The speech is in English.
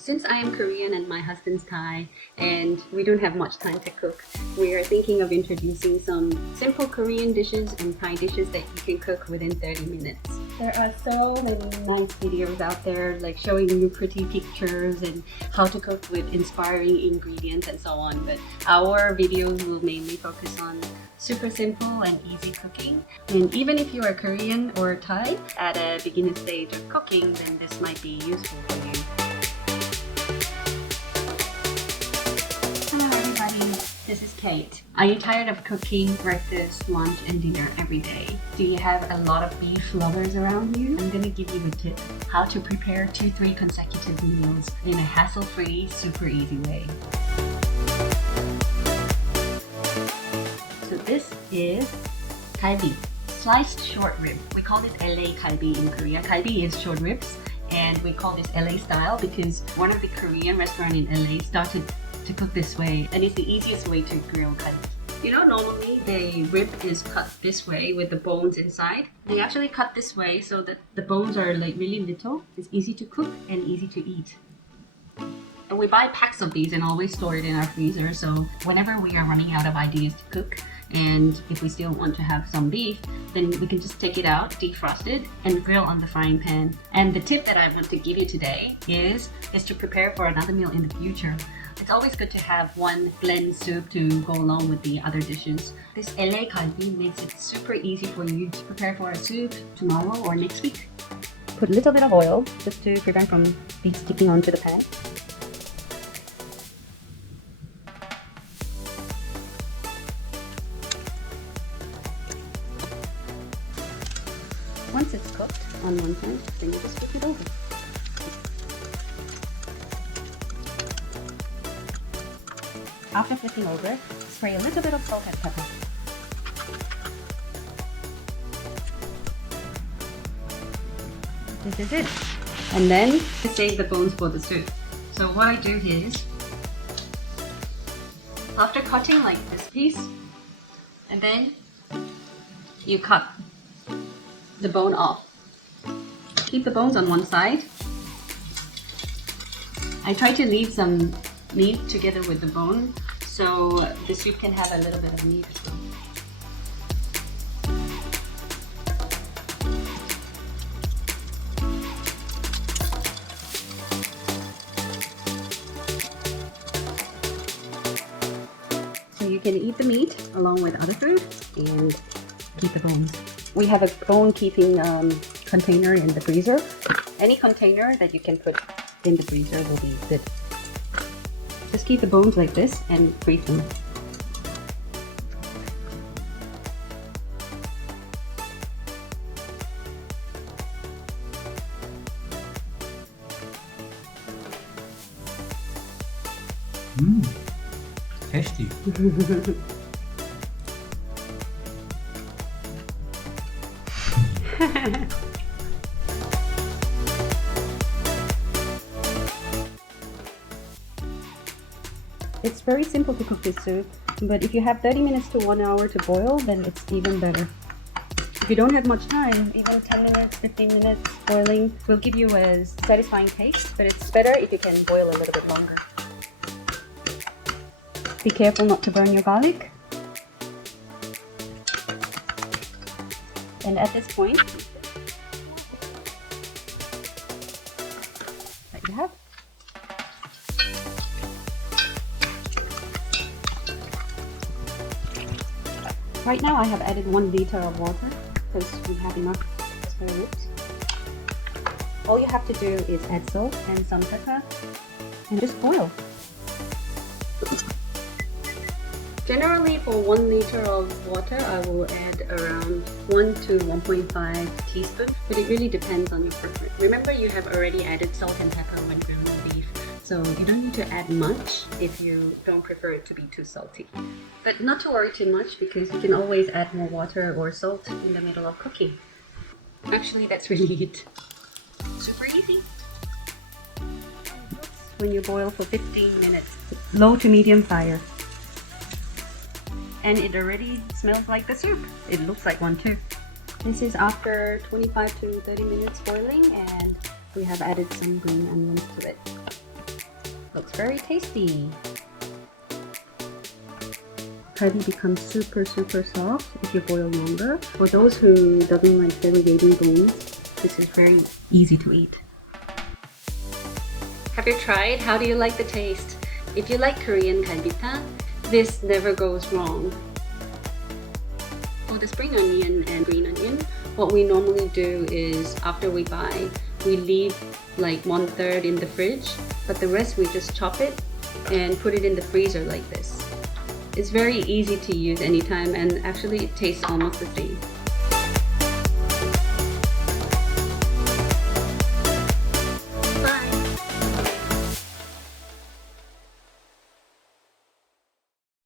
Since I am Korean and my husband's Thai and we don't have much time to cook, we are thinking of introducing some simple Korean dishes and Thai dishes that you can cook within 30 minutes. There are so many nice videos out there like showing you pretty pictures and how to cook with inspiring ingredients and so on, but our videos will mainly focus on super simple and easy cooking. And even if you are Korean or Thai at a beginner stage of cooking, then this might be useful for you. This is Kate. Are you tired of cooking breakfast, lunch, and dinner every day? Do you have a lot of beef lovers around you? I'm gonna give you a tip how to prepare 2-3 consecutive meals in a hassle-free, super easy way. So this is galbi, sliced short rib. We call this LA galbi in Korea. Galbi is short ribs, and we call this LA style because one of the Korean restaurants in LA started to cook this way, and it's the easiest way to grill galbi. You know, normally the rib is cut this way with the bones inside. They actually cut this way so that the bones are like really little. It's easy to cook and easy to eat. And we buy packs of these and always store it in our freezer, so whenever we are running out of ideas to cook and if we still want to have some beef, then we can just take it out, defrost it, and grill on the frying pan. And the tip that I want to give you today is to prepare for another meal in the future. It's always good to have one blend soup to go along with the other dishes. This LA galbi makes it super easy for you to prepare for a soup tomorrow or next week. Put a little bit of oil just to prevent from beef sticking onto the pan. Once it's cooked on one side, then you just flip it over. After flipping over, spray a little bit of salt and pepper. This is it. And then save the bones for the soup. So what I do is, after cutting like this piece, and then you cut the bone off. Keep the bones on one side. I try to leave some meat together with the bone so the soup can have a little bit of meat as well. So you can eat the meat along with other food and keep the bones. We have a bone keeping container in the freezer. Any container that you can put in the freezer will be good. Just keep the bones like this and freeze them. Tasty. It's very simple to cook this soup, but if you have 30 minutes to 1 hour to boil, then it's even better. If you don't have much time, even 10 minutes, 15 minutes boiling will give you a satisfying taste, but it's better if you can boil a little bit longer. Be careful not to burn your garlic. And at this point, that you have. Right now I have added 1 liter of water because we have enough spare ribs. All you have to do is add salt and some pepper and just boil. Generally for 1 liter of water I will add around 1 to 1.5 teaspoons, but it really depends on your preference. Remember, you have already added salt and pepper when grilling beef, so you don't need to add much if you don't prefer it to be too salty. But not to worry too much because you can always add more water or salt in the middle of cooking. Actually, that's really it. Super easy. When you boil for 15 minutes, low to medium fire. And it already smells like the soup. It looks like one too. This is after 25 to 30 minutes boiling, and we have added some green onions to it. Looks very tasty. Galbi becomes super soft if you boil longer. For those who doesn't like segregating bones, This is very easy to eat. Have you tried? How do you like the taste? If you like Korean galbitan, this never goes wrong. For the spring onion and green onion, what we normally do is after we buy, we leave like 1/3 in the fridge, but the rest we just chop it and put it in the freezer like this. It's very easy to use anytime and actually it tastes almost the same.